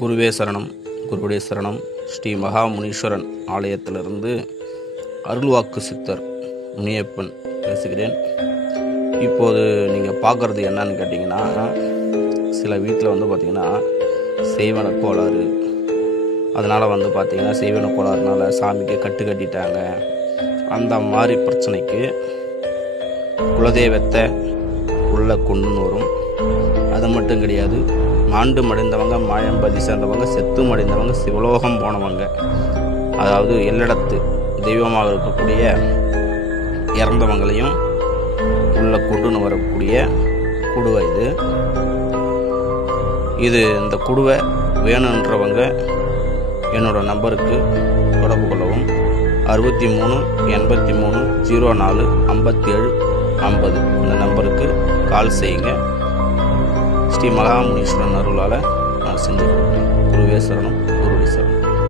குருவே சரணம், குருவுடைய சரணம். ஸ்ரீ மகாமுனீஸ்வரன் ஆலயத்திலிருந்து அருள்வாக்கு சித்தர் முனியப்பன் பேசுகிறேன். இப்போது நீங்கள் பார்க்குறது என்னன்னு கேட்டிங்கன்னா, சில வீட்டில் பார்த்திங்கன்னா செய்வன கோளாறு. அதனால் பார்த்திங்கன்னா செய்வன கோளாறுனால சாமிக்கு கட்டு கட்டிட்டாங்க. அந்த மாதிரி பிரச்சனைக்கு குலதெய்வத்தை உள்ளே கொண்டு வரும். அது மட்டும் கிடையாது, மாண்டு மடைந்தவங்க, மாயம்பதி சேர்ந்தவங்க, செத்து மடைந்தவங்க, சிவலோகம் போனவங்க, அதாவது எல்லிடத்து தெய்வமாக இருக்கக்கூடிய இறந்தவங்களையும் உள்ள கொண்டு வரக்கூடிய குடுவை இது. இந்த குடுவை வேணுன்றவங்க என்னோட நம்பருக்கு தொடர்பு கொள்ளவும். 63 83 04 57 50 இந்த நம்பருக்கு கால் செய்யுங்க. ஸ்ரீ மகாமுனீஸ்வரன் அருளால் நான் செஞ்சு கொடுப்பேன். குருவே சரணம், குருவே சரணம்.